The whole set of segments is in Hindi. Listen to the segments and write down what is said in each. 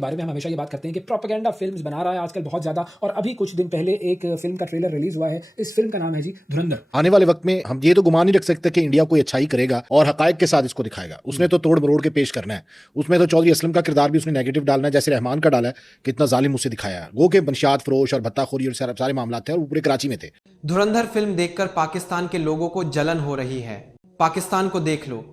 बारे में हम हमेशा ये बात करते हैं कि प्रोपेगेंडा फ़िल्म्स बना रहा है आजकल बहुत ज़्यादा और अभी कुछ दिन पहले एक फ़िल्म का ट्रेलर रिलीज़ हुआ है। इस फ़िल्म का नाम है जी धुरंधर। आने वाले वक्त में हम ये तो गुमान नहीं रख सकते कि इंडिया कोई अच्छाई करेगा और हकायक के साथ इसको दिखाएगा। उसने तो तोड़ मरोड़ के पेश करना है। उसमें तो चौधरी असलम का किरदार भी उसने नेगेटिव डालना है, जैसे रहमान का डाला है, कितना जालिम उसे दिखाया है। वो के मनशियात फरोश और भत्ताखोरी और सारे मामला थे और वो पूरे कराची में थे। धुरंधर फिल्म देखकर पाकिस्तान के लोगों को जलन हो रही है। पाकिस्तान को देख लो।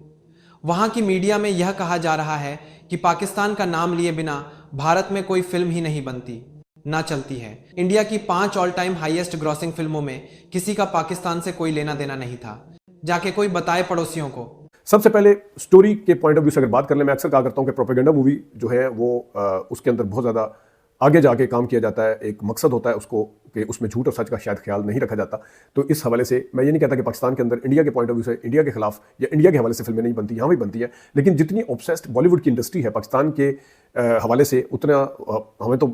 वहां की मीडिया में यह कहा जा रहा है कि पाकिस्तान का नाम लिए बिना भारत में कोई फिल्म ही नहीं बनती, ना चलती है। इंडिया की 5 ऑल टाइम हाईएस्ट ग्रॉसिंग फिल्मों में किसी का पाकिस्तान से कोई लेना देना नहीं था। जाके कोई बताए पड़ोसियों को। सबसे पहले स्टोरी के पॉइंट ऑफ व्यू से अगर बात कर ले, मैं अक्सर कहा करता हूं कि प्रोपेगेंडा मूवी जो है वो उसके अंदर बहुत ज़्यादा आगे जाके काम किया जाता है। एक मकसद होता है उसको कि उसमें झूठ और सच का शायद ख्याल नहीं रखा जाता। तो इस हवाले से मैं ये नहीं कहता कि पाकिस्तान के अंदर इंडिया के पॉइंट ऑफ व्यू से इंडिया के खिलाफ या इंडिया के हवाले से फिल्में नहीं बनती, यहाँ भी बनती हैं। लेकिन जितनी ऑब्सेस्ड बॉलीवुड की इंडस्ट्री है पाकिस्तान के हवाले से, उतना हमें तो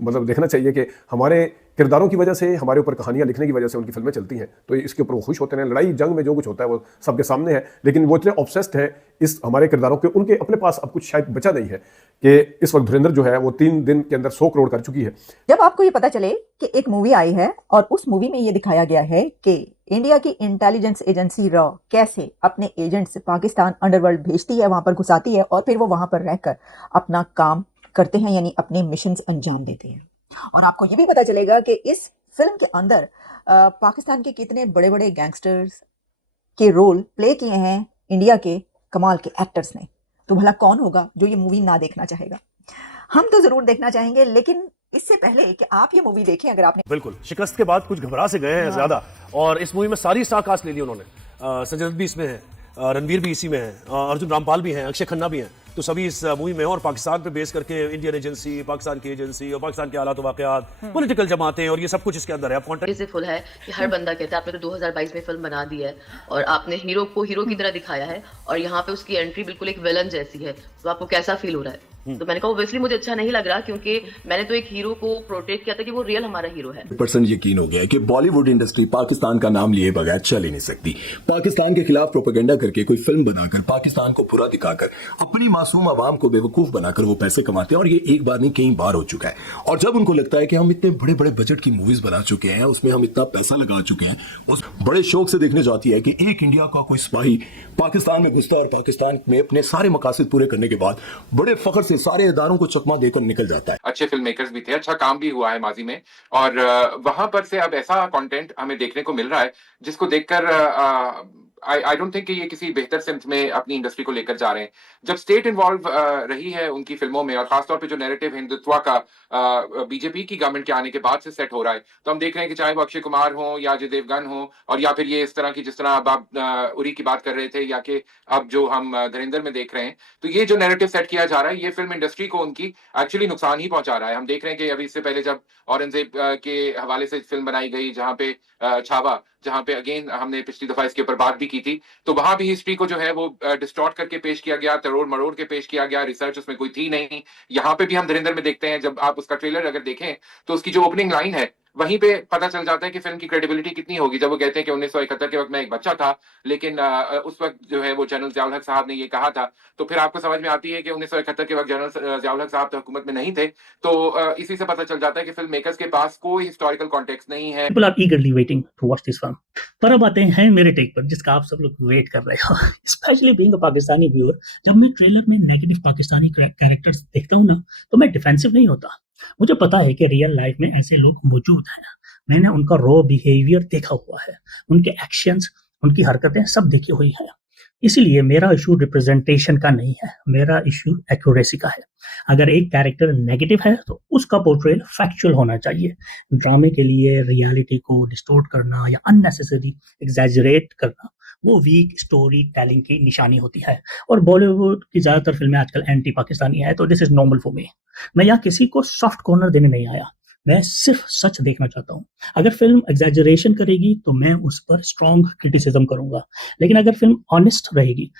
मतलब देखना चाहिए कि हमारे किरदारों की वजह से, हमारे ऊपर कहानियां लिखने की वजह से उनकी फिल्में चलती हैं। तो इसके ऊपर वो खुश होते हैं। लड़ाई जंग में जो कुछ होता है वो सबके सामने है, लेकिन वो इतने ऑब्सेस्ड हैं इस हमारे किरदारों के, उनके अपने पास अब कुछ शायद बचा नहीं है कि इस वक्त धुरंधर जो है वो 3 दिन के अंदर 100 करोड़ कर चुकी है। जब आपको ये पता चले कि एक मूवी आई है और उस मूवी में ये दिखाया गया है कि इंडिया की इंटेलिजेंस एजेंसी रॉ कैसे अपने एजेंट्स पाकिस्तान अंडरवर्ल्ड भेजती है, वहां पर घुसाती है और फिर वो वहां पर रहकर अपना काम करते हैं, यानी अपने मिशन अंजाम देते हैं। और आपको ये भी पता चलेगा कि इस फिल्म के अंदर पाकिस्तान के कितने बड़े बड़े गैंगस्टर्स के रोल प्ले किए हैं इंडिया के कमाल के एक्टर्स ने। तो भला कौन होगा जो ये मूवी ना देखना चाहेगा? हम तो जरूर देखना चाहेंगे, लेकिन इससे पहले कि आप ये मूवी देखें, अगर आपने बिल्कुल शिकस्त के बाद कुछ घबरा से गए हैं ज्यादा, और इस मूवी में सारी स्टार कास्ट ले ली उन्होंने। संजय दत्त भी इसमें है, रणवीर भी इसी में है, अर्जुन रामपाल भी हैं, अक्षय खन्ना भी हैं। तो सभी इस मूवी में हैं और पाकिस्तान पे बेस करके इंडियन एजेंसी, पाकिस्तान की एजेंसी और पाकिस्तान के हालात वाकयात, पॉलिटिकल जमातें और ये सब कुछ इसके अंदर है। कॉन्टेक्ट से फुल है कि हर बंदा कहता है आपने तो 2022 में फिल्म बना दी है और आपने हीरो को हीरो की तरह दिखाया है और यहाँ पे उसकी एंट्री बिल्कुल एक विलन जैसी है। तो आपको कैसा फील हो रहा है? तो मैंने कहा ऑब्वियसली मुझे अच्छा नहीं लग रहा, क्योंकि मैंने तो एक हीरो को प्रोटेक्ट किया था कि वो रियल हमारा हीरो है। % यकीन हो गया है कि बॉलीवुड इंडस्ट्री पाकिस्तान का नाम लिए बगैर चल ही नहीं सकती। पाकिस्तान के खिलाफ प्रोपेगेंडा करके कोई फिल्म बनाकर पाकिस्तान को बुरा दिखाकर अपनी मासूम आवाम को बेवकूफ बनाकर वो पैसे कमाते हैं, और ये एक बार नहीं कई बार हो चुका है। और जब उनको लगता है कि हम इतने बड़े बड़े बजट की मूवीज बना चुके हैं, उसमें हम इतना पैसा लगा चुके हैं, उस बड़े शौक से देखने जाती है कि एक इंडिया का कोई सिपाही पाकिस्तान में घुसता है और पाकिस्तान में अपने सारे मकासद पूरे करने के बाद बड़े फख्र से सारे इदारों को चकमा देकर निकल जाता है। अच्छे फिल्म मेकर्स भी थे, अच्छा काम भी हुआ है माजी में, और वहां पर से अब ऐसा कंटेंट हमें देखने को मिल रहा है जिसको देखकर आई डोंट थिंक कि ये किसी बेहतर सिमत में अपनी इंडस्ट्री को लेकर जा रहे हैं। जब स्टेट इन्वॉल्व रही है उनकी फिल्मों में, और खासतौर पे जो नैरेटिव हिंदुत्व का बीजेपी की गवर्नमेंट के आने के बाद से सेट हो रहा है, तो हम देख रहे हैं कि चाहे वो अक्षय कुमार हो या अजय देवगन हो, और या फिर ये इस तरह की, जिस तरह अब आप उरी की बात कर रहे थे, या कि अब जो हम धुरंधर में देख रहे हैं, तो ये जो नैरेटिव सेट किया जा रहा है ये फिल्म इंडस्ट्री को उनकी एक्चुअली नुकसान ही पहुंचा रहा है। हम देख रहे हैं कि अभी इससे पहले जब औरंगजेब के हवाले से फिल्म बनाई गई, जहाँ पे छावा, जहाँ पे अगेन हमने पिछली दफा इसके ऊपर बात भी की थी, तो वहां भी हिस्ट्री को जो है वो डिस्टॉर्ट करके पेश किया गया, तरोड़ मरोड़ के पेश किया गया, रिसर्च उसमें कोई थी नहीं। यहाँ पे भी हम धुरंधर में देखते हैं, जब आप उसका ट्रेलर अगर देखें तो उसकी जो ओपनिंग लाइन है वहीं पे पता चल जाता है कि फिल्म की क्रेडिबिलिटी कितनी होगी, जब वो कहते हैं कि 1971 के वक्त मैं एक बच्चा था, लेकिन उस वक्त जो है वो जनरल ज़ियाउल हक साहब ने ये कहा था। तो फिर आपको समझ में आती है कि 1971 के वक्त जनरल ज़ियाउल हक साहब तो हुकूमत में नहीं थे। तो इसी से पता चल जाता है कि फिल्म मेकर्स के पास कोई हिस्टोरिकल कॉन्टेक्स्ट नहीं है। People are eagerly waiting to watch this film. पर अब आते हैं मेरे टेक पर, जिसका आप सब लोग वेट कर रहे हो। Specially being a Pakistani viewer, जब मैं ट्रेलर में नेगेटिव पाकिस्तानी कैरेक्टर्स देखता हूँ ना, तो मैं डिफेंसिव नहीं होता। मुझे पता है कि रियल लाइफ में ऐसे लोग मौजूद हैं। मैंने उनका रॉ बिहेवियर देखा हुआ है, उनके एक्शंस, उनकी हरकतें सब देखी हुई हैं। इसीलिए मेरा इशू रिप्रेजेंटेशन का नहीं है, मेरा इशू एक्यूरेसी का है। अगर एक कैरेक्टर नेगेटिव है तो उसका पोर्ट्रेल फैक्चुअल होना चाहिए। ड्रामे के लिए रियलिटी को डिस्टोर्ट करना या अननेसेसरी एग्जैजरेट करना, वो वीक स्टोरी टेलिंग की निशानी होती है। और बॉलीवुड की ज़्यादातर फिल्में आजकल एंटी पाकिस्तानी है, तो this is normal for me. मैं यहाँ किसी को सॉफ्ट कॉर्नर देने नहीं आया, मैं सिर्फ सच देखना चाहता हूँ। अगर फिल्म एग्जैजरेशन करेगी तो मैं उस पर स्ट्रॉन्ग क्रिटिसिज्म करूंगा, लेकिन अगर फिल्म ऑनेस्ट रहेगी,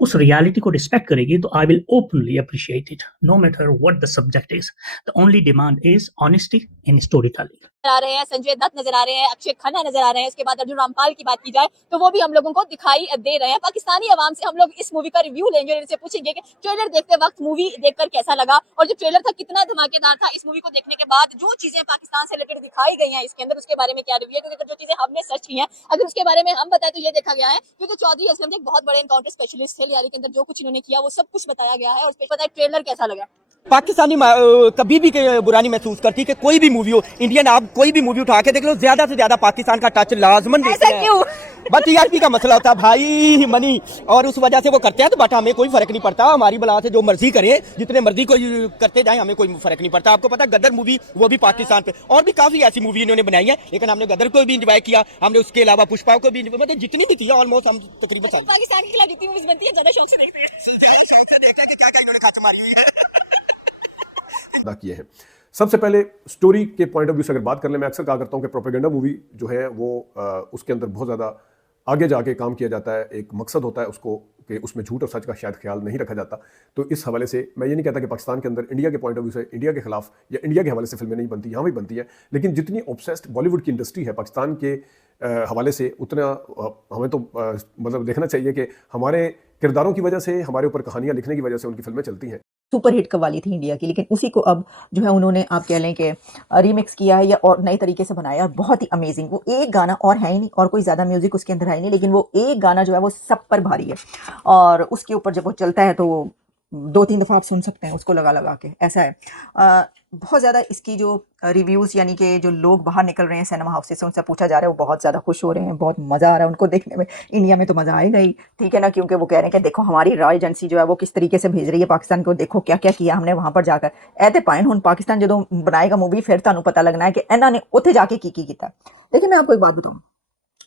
उस रियलिटी को रिस्पेक्ट करेगी, तो I will openly appreciate it, no matter what the subject is. The only demand is honesty in story telling. आ रहे हैं, संजय दत्त नजर आ रहे हैं, अक्षय खन्ना नजर आ रहे हैं, उसके बाद अर्जुन रामपाल की बात की जाए तो वो भी हम लोगों को दिखाई दे रहे हैं। पाकिस्तानी अवाम से हम लोग इस मूवी का रिव्यू लेंगे और इनसे पूछेंगे कि ट्रेलर देखते वक्त मूवी देखकर कैसा लगा और जो ट्रेलर था कितना धमाकेदार था। इस मूवी को देखने के बाद जो चीजें पाकिस्तान से रिलेटेड दिखाई गई हैं इसके अंदर, उसके बारे में क्या रिव्यू है, क्योंकि जो चीजें हमने सर्च की हैं अगर उसके बारे में हम बताएं तो ये देखा गया है क्योंकि चौधरी असलम एक बहुत बड़े एनकाउंटर स्पेशलिस्ट थे, लियारी के अंदर जो कुछ इन्होंने किया वो सब कुछ बताया गया है। और पता है ट्रेलर कैसा लगा? पाकिस्तानी कभी भी बुरानी महसूस करती कि कोई भी मूवी हो, इंडियन आप कोई भी मूवी उठा के देख लो, ज्यादा से ज्यादा पाकिस्तान का टच लाजमन देते हैं। क्यों? बस टीआरपी का मसला होता है भाई, मनी, और उस वजह से वो करते हैं। तो बट हमें कोई फर्क नहीं पड़ता, हमारी बला से जो मर्जी करें, जितने मर्जी को करते जाए, हमें कोई फर्क नहीं पड़ता। आपको पता है गदर मूवी वो भी पाकिस्तान पे, और भी काफी ऐसी मूवी इन्होंने बनाई है, लेकिन हमने गदर को भी इंजॉय किया, हमने उसके अलावा पुष्पा को भी, मतलब जितनी भी थी ऑलमोस्ट हम तकरीबन सारी पाकिस्तान के खिलाफ जितनी मूवीज बनती है ज्यादा शौक से देखते हैं, ज्यादा शौक से देखते हैं कि क्या क्या इन्होंने खाच मारी हुई है। अदा किए हैं। सबसे पहले स्टोरी के पॉइंट ऑफ व्यू से अगर बात कर ले, मैं अक्सर कहा करता हूं कि प्रोपेगेंडा मूवी जो है वो उसके अंदर बहुत ज़्यादा आगे जाके काम किया जाता है, एक मकसद होता है उसको कि उसमें झूठ और सच का शायद ख्याल नहीं रखा जाता। तो इस हवाले से मैं ये नहीं कहता कि पाकिस्तान के अंदर इंडिया के पॉइंट ऑफ व्यू से इंडिया के खिलाफ या इंडिया के हवाले से फिल्में नहीं बनती, यहाँ भी बनती है, लेकिन जितनी ऑब्सेस्ड बॉलीवुड की इंडस्ट्री है पाकिस्तान के हवाले से, उतना हमें तो मतलब देखना चाहिए कि हमारे किरदारों की वजह से, हमारे ऊपर कहानियाँ लिखने की वजह से उनकी फिल्में चलती हैं। सुपर हिट कव्वाली थी इंडिया की, लेकिन उसी को अब जो है उन्होंने आप कह लें कि रीमिक्स किया है या और नए तरीके से बनाया है। बहुत ही अमेजिंग, वो एक गाना और है ही नहीं और कोई ज़्यादा म्यूजिक उसके अंदर है ही नहीं, लेकिन वो एक गाना जो है वो सब पर भारी है और उसके ऊपर जब वो चलता है तो 2-3 दफ़ा आप सुन सकते हैं उसको लगा लगा के, ऐसा है। बहुत ज़्यादा इसकी जो रिव्यूज़ यानी कि जो लोग बाहर निकल रहे हैं सिनेमा हाउसेस से, उनसे पूछा जा रहा है, वो बहुत ज़्यादा खुश हो रहे हैं, बहुत मज़ा आ रहा है उनको देखने में। इंडिया में तो मज़ा आएगा ही, ठीक है ना, क्योंकि वो कह रहे हैं कि देखो हमारी रॉ एजेंसी जो है वो किस तरीके से भेज रही है पाकिस्तान को, देखो क्या क्या किया हमने वहाँ पर जाकर। ऐते पाइन हुन पाकिस्तान जो बनाएगा मूवी फिर तुहानू पता लगना है कि इन्हों ने उत्थे जाके की किया। देखिए मैं आपको एक बात बताऊँ,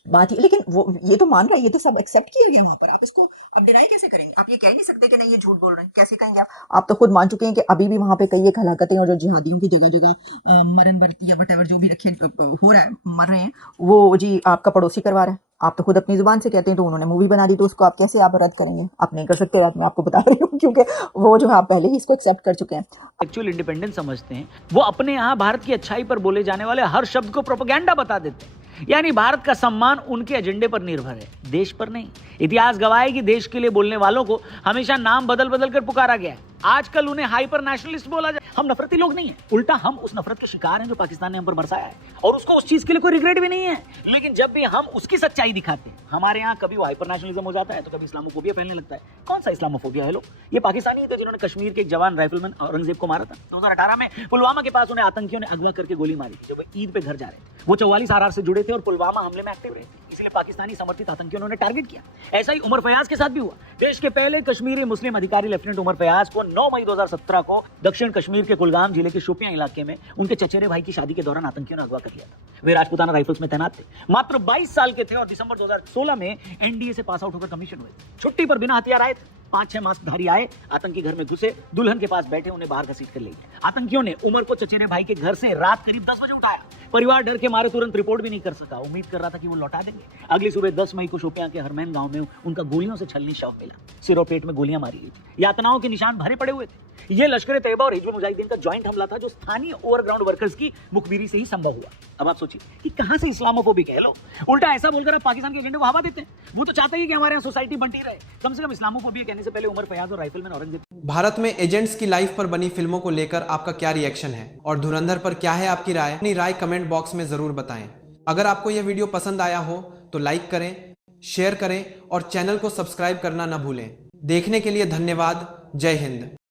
बात ही, लेकिन वो ये तो मान रहा है, ये तो सब एक्सेप्ट किया गया वहां पर, आप इसको अब डिनाई कैसे करेंगे? आप ये कह नहीं सकते कि नहीं ये झूठ बोल रहे हैं, कैसे कहेंगे आप तो खुद मान चुके हैं कि अभी भी वहां पे कई एक हलाकतें और जो जिहादियों की जगह जगह मरण भर्ती या वट जो भी रखे हो रहा है, मर रहे हैं, वो जी आपका पड़ोसी करवा रहा है। आप तो खुद अपनी जुबान से कहते हैं, तो उन्होंने मूवी बना दी तो उसको आप कैसे आप रद्द करेंगे? आप नहीं कर सकते, मैं आपको बता रही हूँ, क्योंकि वो जो है आप पहले ही इसको एक्सेप्ट कर चुके हैं। एक्चुअल इंडिपेंडेंस समझते हैं, वो अपने यहाँ भारत की अच्छाई पर बोले जाने वाले हर शब्द को प्रोपेगेंडा बता देते हैं। यानी भारत का सम्मान उनके एजेंडे पर निर्भर है, देश पर नहीं। इतिहास गवाह है कि देश के लिए बोलने वालों को हमेशा नाम बदल बदल कर पुकारा गया है। आजकल उन्हें हाइपर नेशनलिस्ट बोला जाए। हम नफरती लोग नहीं हैं, उल्टा हम उस नफरत के शिकार हैं जो पाकिस्तान ने हम पर बरसाया है, और उसको उस चीज के लिए कोई रिग्रेट भी नहीं है। लेकिन जब भी हम उसकी सच्चाई दिखाते हैं, हमारे यहाँ कभी वो हाइपर नेशनलिज्म हो जाता है तो कभी इस्लामोफोबिया फैलने लगता है। कौन सा इस्लामोफोबिया है? लो, ये पाकिस्तानी थे जिन्होंने कश्मीर के एक जवान राइफलमैन औरंगजेब को मारा था। 2018 में पुलवामा के पास उन्हें आतंकियों ने अगवा करके गोली मारी थी जब वो ईद पे घर जा रहे थे। वो 44 RR से जुड़े थे और पुलवामा हमले में एक्टिव रहे थे, इसलिए पाकिस्तानी समर्थित आतंकियों ने उन्हें टारगेट किया। ऐसा ही उमर फयाज के साथ भी हुआ। देश के पहले कश्मीरी मुस्लिम अधिकारी लेफ्टिनेंट उमर फयाज को 9 मई 2017 को दक्षिण कश्मीर के कुलगाम जिले के शोपियां इलाके में उनके चचेरे भाई की शादी के दौरान आतंकियों ने अगवा कर लिया था। वे राजपूताना राइफल्स में तैनात थे, मात्र 22 साल के थे और दिसंबर 2016 में एनडीए से पास आउट होकर कमीशन हुए। छुट्टी पर बिना हथियार आए थे, 5-6 मास्कधारी आए, आतंकी घर में घुसे, दुल्हन के पास बैठे, उन्हें बाहर घसीट कर ले गए। आतंकियों ने उमर को चचेरे भाई के घर से रात करीब 10 बजे उठाया। परिवार डर के मारे तुरंत रिपोर्ट भी नहीं कर सका, उम्मीद कर रहा था कि वो लौटा देंगे। अगली सुबह 10 मई को शोपियां के हरमैन गांव में उनका गोलियों से छलनी शव मिला, सिर और पेट में गोलियां मारी गई थी। यातनाओं के निशान भरे पड़े हुए थे। यह लश्कर तैयबा और हिजबुल मुजाहिदीन का जॉइंट हमला था जो स्थानीय ओवरग्राउंड वर्कर्स की मुखबिरी से ही संभव हुआ। अब आप सोचिए कि कहां से इस्लामोफोबिक है लोग, उल्टा ऐसा बोलकर आप पाकिस्तान के एजेंडे को हवा देते हैं। वो तो चाहते ही कि हमारे यहाँ सोसाइटी बनती रहे। कम से कम इस्लामोफोबिया कहने से पहले उमर फयाज और राइफलमैन औरंगजेब। भारत में एजेंट्स की लाइफ पर बनी फिल्मों को लेकर आपका क्या रिएक्शन है और धुरंधर पर क्या है आपकी राय? अपनी राय कमेंट बॉक्स में जरूर बताएं। अगर आपको यह वीडियो पसंद आया हो तो लाइक करें, शेयर करें और चैनल को सब्सक्राइब करना ना भूलें। देखने के लिए धन्यवाद। जय हिंद।